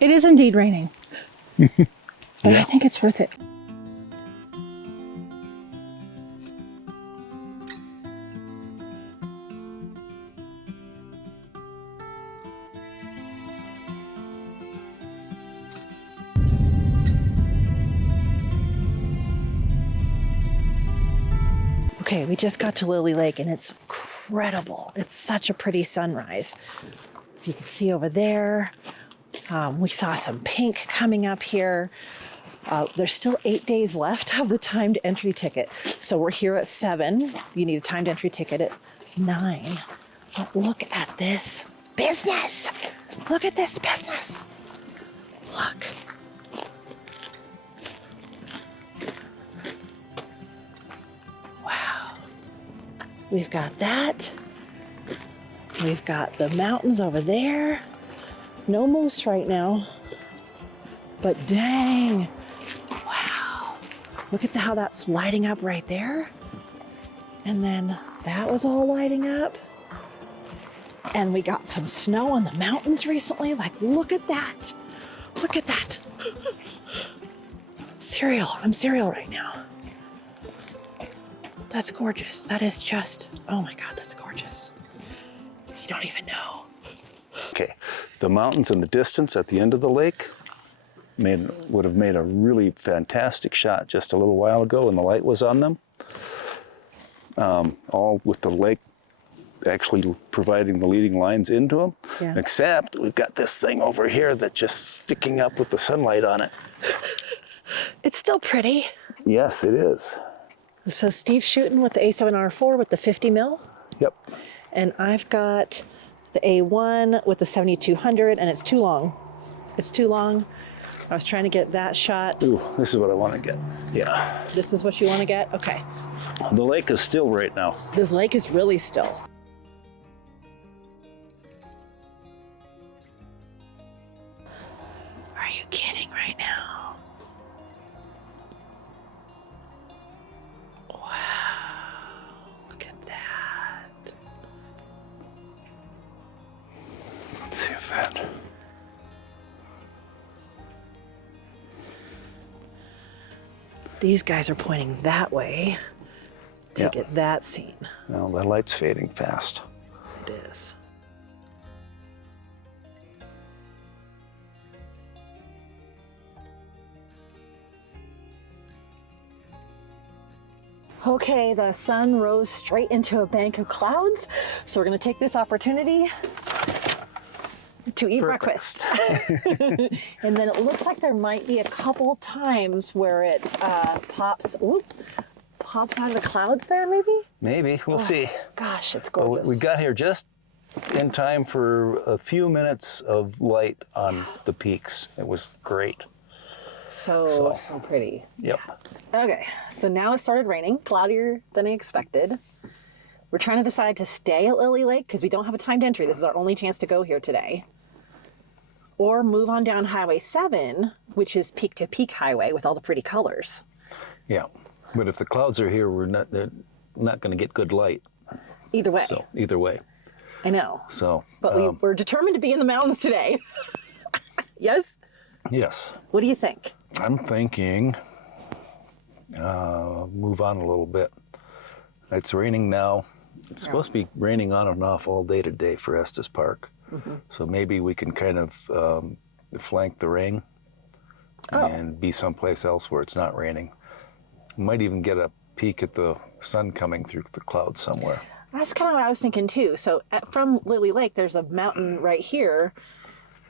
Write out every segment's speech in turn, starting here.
It is indeed raining. But I think it's worth it. Okay, we just got to Lilly Lake and it's incredible. It's such a pretty sunrise. If you can see over there, we saw some pink coming up here. There's still 8 days left of the timed entry ticket. So we're here at 7. You need a timed entry ticket at 9. But look at this business. Look at this business. Look. Wow. We've got that. We've got the mountains over there. No moose right now. But dang. Wow. Look at how that's lighting up right there. And then that was all lighting up. And we got some snow on the mountains recently. Like, look at that. Look at that. Cereal. I'm cereal right now. That's gorgeous. That is just, oh my God, that's gorgeous. You don't even know. Okay, the mountains in the distance at the end of the lake would have made a really fantastic shot just a little while ago when the light was on them. All with the lake actually providing the leading lines into them. Yeah. Except we've got this thing over here that's just sticking up with the sunlight on it. It's still pretty. Yes, it is. So Steve's shooting with the A7R4 with the 50 mil. Yep. And I've got the A1 with the 7200 and it's too long. It's too long. I was trying to get that shot. Ooh, this is what I want to get. Yeah. This is what you want to get? Okay. The lake is still right now. This lake is really still. Are you kidding right now? Wow, look at that. Let's see if that... These guys are pointing that way to Yep. get that scene. Well, the light's fading fast. It is. Okay, the sun rose straight into a bank of clouds, so we're gonna take this opportunity to eat breakfast. And then it looks like there might be a couple times where it pops out of the clouds there, maybe? Maybe, we'll see. Gosh, it's But gorgeous. we got here just in time for a few minutes of light on the peaks. It was great. So pretty. Yep. Okay, so now it started raining, cloudier than I expected. We're trying to decide to stay at Lilly Lake because we don't have a timed entry. This is our only chance to go here today. Or move on down Highway 7, which is peak to peak highway with all the pretty colors. Yeah. But if the clouds are here, they're not going to get good light. Either way. So either way. I know. So. But we're determined to be in the mountains today. Yes? Yes. What do you think? I'm thinking move on a little bit. It's raining now. It's supposed to be raining on and off all day today for Estes Park. Mm-hmm. So maybe we can kind of flank the rain and be someplace else where it's not raining. We might even get a peek at the sun coming through the clouds somewhere. That's kind of what I was thinking too. So from Lilly Lake, there's a mountain right here.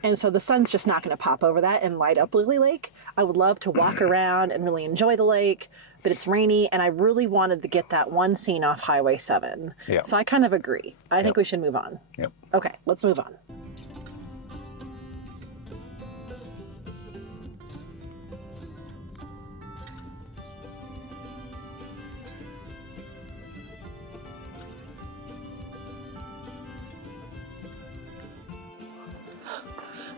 And so the sun's just not going to pop over that and light up Lilly Lake. I would love to walk around and really enjoy the lake, but it's rainy and I really wanted to get that one scene off Highway 7. Yeah. So I kind of agree. I think we should move on. Yep. Okay, let's move on.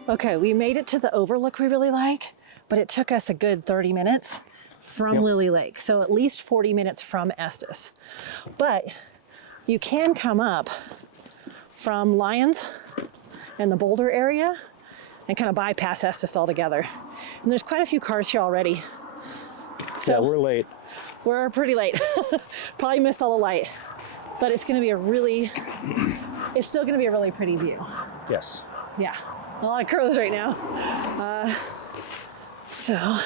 Okay, we made it to the Overlook we really like, but it took us a good 30 minutes from Lilly Lake. So at least 40 minutes from Estes. But you can come up from Lyons and the Boulder area and kind of bypass Estes altogether. And there's quite a few cars here already. So yeah, we're late. we're pretty late. Probably missed all the light, but it's going to be it's still going to be a really pretty view. Yes. Yeah, a lot of crows right now. So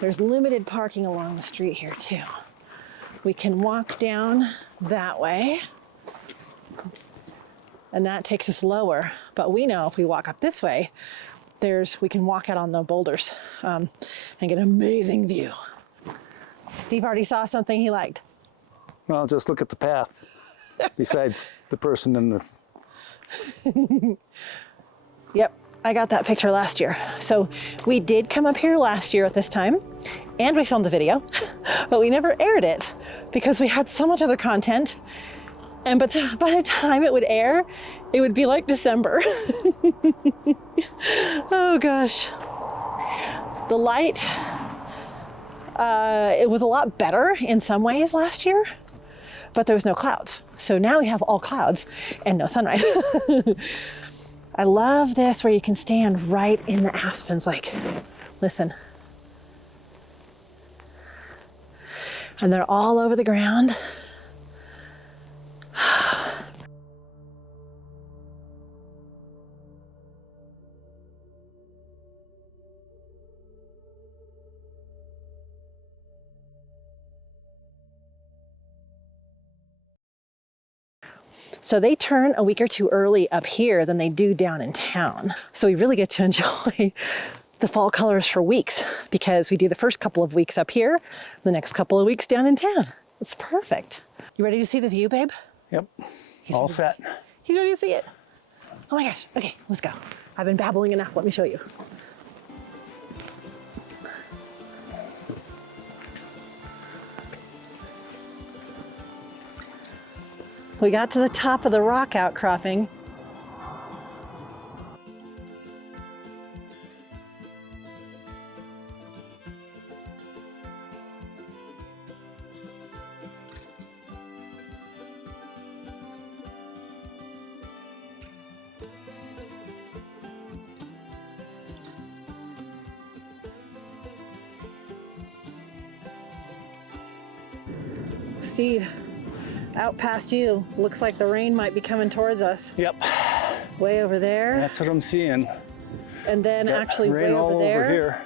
there's limited parking along the street here too. We can walk down that way, and that takes us lower. But we know if we walk up this way, we can walk out on the boulders and get an amazing view. Steve already saw something he liked. Well, just look at the path. Besides the person in the... Yep, I got that picture last year. So we did come up here last year at this time, and we filmed a video, but we never aired it because we had so much other content. But by the time it would air, it would be like December. Oh gosh. The light, it was a lot better in some ways last year, but there was no clouds. So now we have all clouds and no sunrise. I love this where you can stand right in the aspens, like, listen. And they're all over the ground. So they turn a week or two early up here than they do down in town. So we really get to enjoy the fall colors for weeks because we do the first couple of weeks up here, the next couple of weeks down in town. It's perfect. You ready to see the view, babe? Yep, all set. He's ready to see it. Oh my gosh, okay, let's go. I've been babbling enough, let me show you. We got to the top of the rock outcropping. Steve, out past you, looks like the rain might be coming towards us. Yep. Way over there. That's what I'm seeing. And then Got actually rain way all over there. Over here.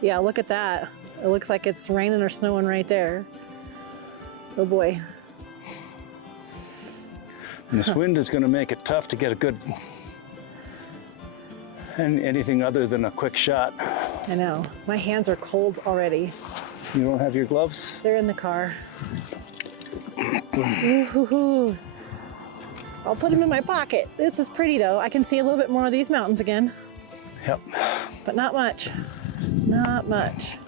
Yeah, look at that. It looks like it's raining or snowing right there. Oh boy. And this wind is going to make it tough to get a good, and anything other than a quick shot. I know. My hands are cold already. You don't have your gloves? They're in the car. Ooh, I'll put them in my pocket. This is pretty though. I can see a little bit more of these mountains again. Yep. But not much. Not much.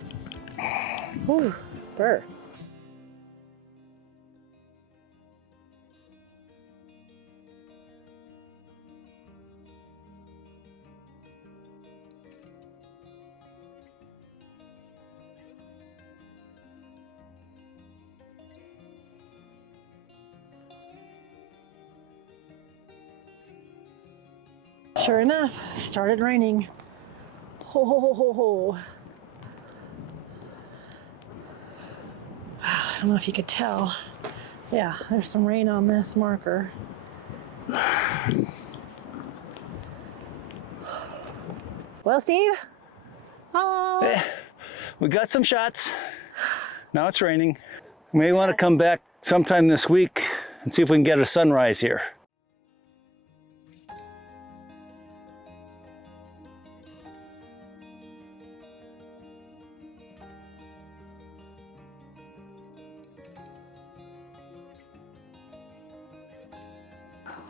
Ooh, burr. Sure enough, started raining. Ho, ho, ho, ho, ho. I don't know if you could tell. Yeah, there's some rain on this marker. Well, Steve? We got some shots. Now it's raining. We may want to come back sometime this week and see if we can get a sunrise here.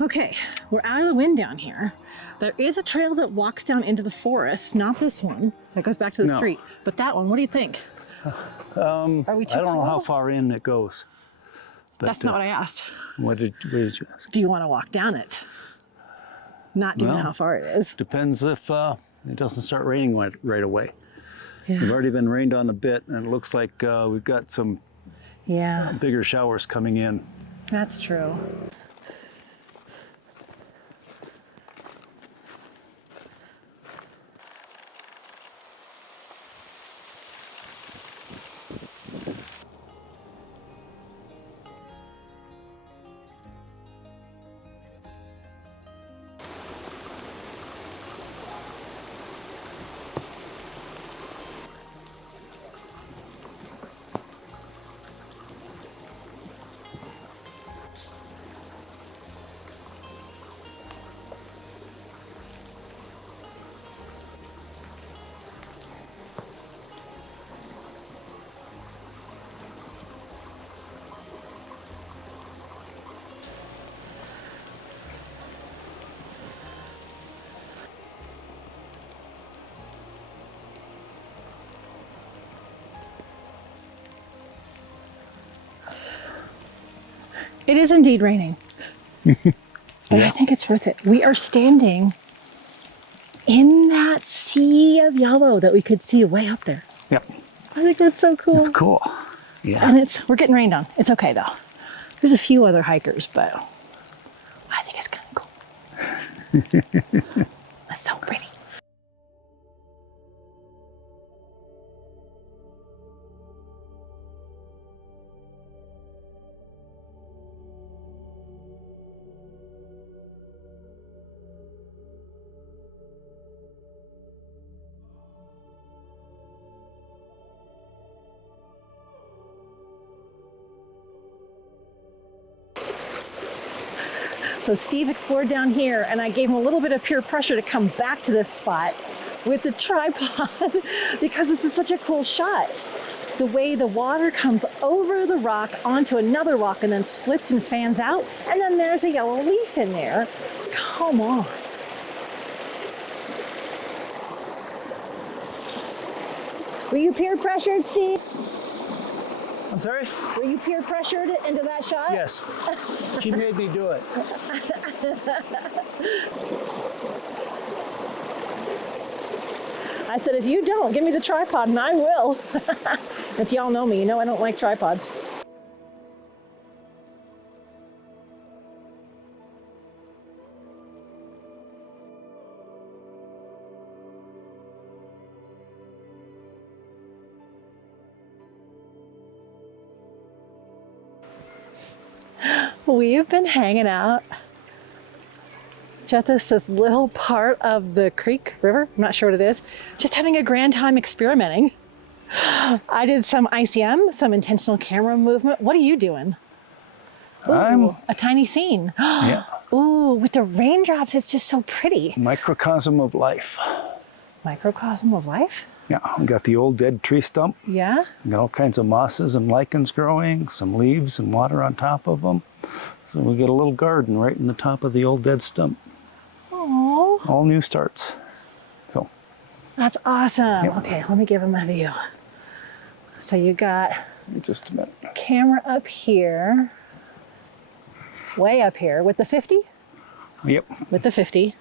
Okay, we're out of the wind down here. There is a trail that walks down into the forest, not this one, that goes back to the street, but that one. What do you think? Are we too I don't know how cool? far in it goes. But, That's not what I asked. What did you ask? Do you want to walk down it? Not do you know how far it is? Depends if it doesn't start raining right away. Yeah. We've already been rained on a bit, and it looks like we've got some bigger showers coming in. That's true. It is indeed raining. But I think it's worth it. We are standing in that sea of yellow that we could see way up there. Yep. I think that's so cool. It's cool. Yeah. And we're getting rained on. It's okay though. There's a few other hikers, but I think it's kind of cool. That's so pretty. So Steve explored down here and I gave him a little bit of peer pressure to come back to this spot with the tripod because this is such a cool shot. The way the water comes over the rock onto another rock and then splits and fans out, and then there's a yellow leaf in there. Come on. Were you peer pressured, Steve? I'm sorry? Were you peer pressured into that shot? Yes. She made me do it. I said, if you don't, give me the tripod and I will. If y'all know me, you know I don't like tripods. We've been hanging out just this little part of the creek, river, I'm not sure what it is, just having a grand time experimenting. I did some ICM, some intentional camera movement. What are you doing? Ooh, a tiny scene. Yeah. Ooh, with the raindrops, it's just so pretty. Microcosm of life. Microcosm of life? Yeah, we got the old dead tree stump. Yeah? We got all kinds of mosses and lichens growing, some leaves and water on top of them. So we get a little garden right in the top of the old dead stump. Aww. All new starts. So. That's awesome. Yep. Okay, let me give them a view. So you got Just a minute. camera up here, way up here with the 50? Yep. With the 50.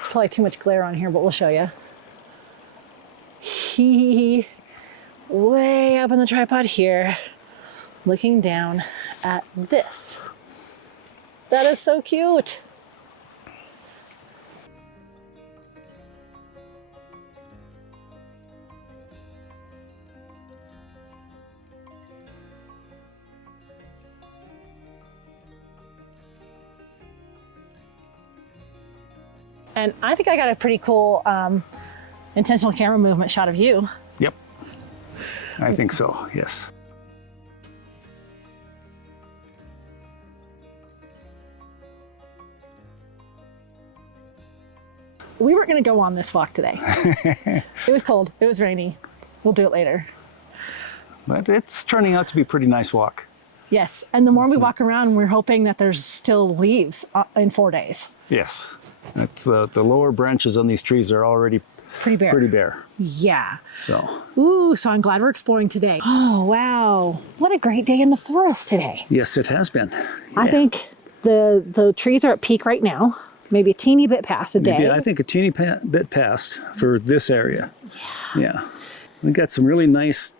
It's probably too much glare on here, but we'll show you. Way up on the tripod here, looking down at this. That is so cute. And I think I got a pretty cool intentional camera movement shot of you. Yep. I think so, yes. We weren't going to go on this walk today. It was cold. It was rainy. We'll do it later. But it's turning out to be a pretty nice walk. Yes. And the more we walk around, we're hoping that there's still leaves in 4 days. Yes. That's, the lower branches on these trees are already Pretty bare. pretty bare. Yeah. So. Ooh, so I'm glad we're exploring today. Oh, wow. What a great day in the forest today. Yes, it has been. I think the trees are at peak right now. Maybe a teeny bit past a day. Maybe, I think a teeny bit past for this area. Yeah. We got some really nice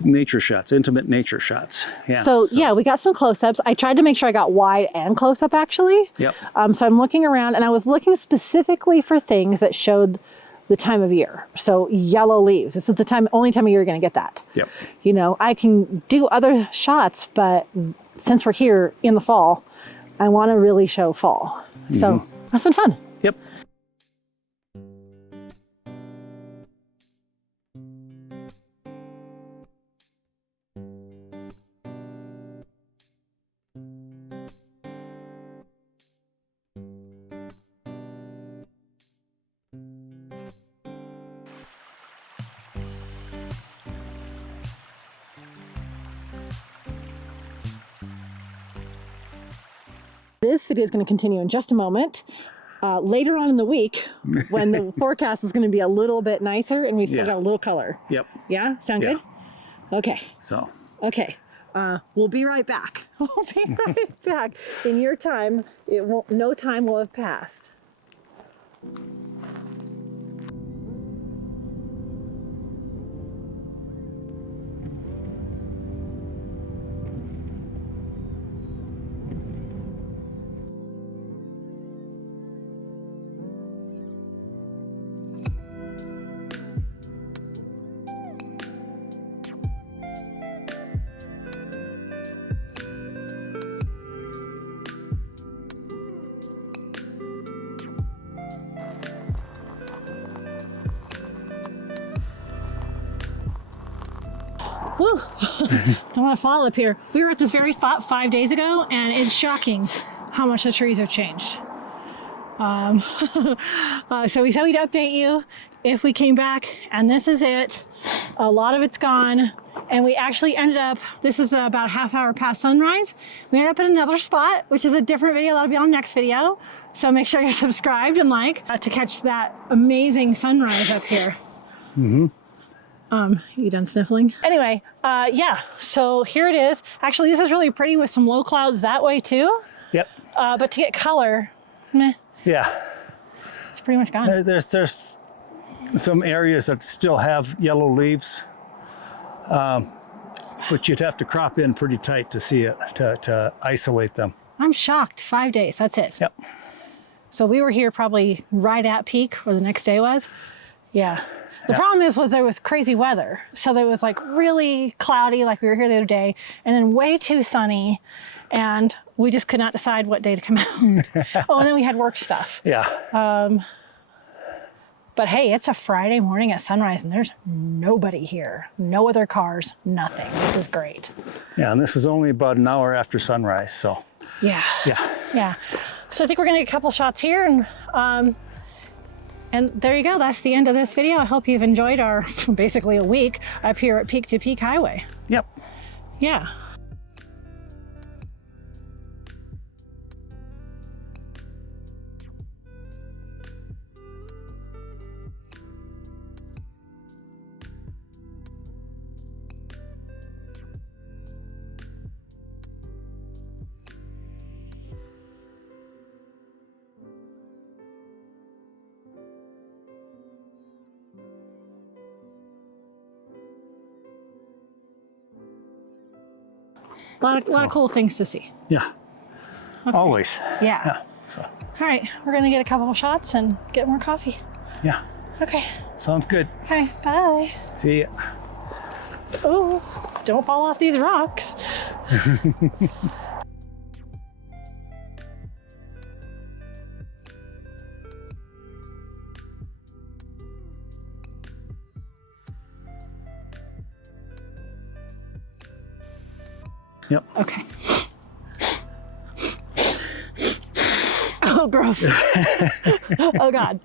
nature shots, intimate nature shots. Yeah. So yeah, we got some close-ups. I tried to make sure I got wide and close-up actually. Yep. So I'm looking around and I was looking specifically for things that showed the time of year. So yellow leaves. This is the only time of year you're going to get that. Yep. You know, I can do other shots, but since we're here in the fall, I want to really show fall. So that's been fun. Yep. This video is going to continue in just a moment. Later on in the week, when the forecast is going to be a little bit nicer and we've still got a little color. Yep. Yeah? Sound Yeah. good? Okay. So. Okay. We'll be right back. We'll be right back. In your time, no time will have passed. Woo! Don't want to fall up here. We were at this very spot 5 days ago, and it's shocking how much the trees have changed. So we said we'd update you if we came back, and this is it. A lot of it's gone, and we actually ended up, this is about a half hour past sunrise. We ended up in another spot, which is a different video. That'll be on the next video. So make sure you're subscribed and like to catch that amazing sunrise up here. Mm-hmm. You done sniffling? Anyway, yeah, so here it is. Actually, this is really pretty with some low clouds that way too. Yep. But to get color, meh, Yeah. it's pretty much gone. There's some areas that still have yellow leaves, but you'd have to crop in pretty tight to see it, to isolate them. I'm shocked. 5 days, that's it. Yep. So we were here probably right at peak, where the next day was. Yeah. The problem was there was crazy weather. So there was like really cloudy, like we were here the other day, and then way too sunny, and we just could not decide what day to come out. Oh, and then we had work stuff. Yeah. But hey, it's a Friday morning at sunrise, and there's nobody here. No other cars, nothing. This is great. Yeah, and this is only about an hour after sunrise, so. Yeah. Yeah. Yeah. So I think we're gonna get a couple shots here, and there you go. That's the end of this video. I hope you've enjoyed our basically a week up here at Peak to Peak Highway. Yep. Yeah. A lot of cool things to see. Yeah. Okay. Always. Yeah. Yeah. So, All right, we're gonna get a couple of shots and get more coffee. yeah. Okay. Sounds good. All right, bye. See ya. Oh, don't fall off these rocks. Yep. Okay. Oh, gross. Oh, God.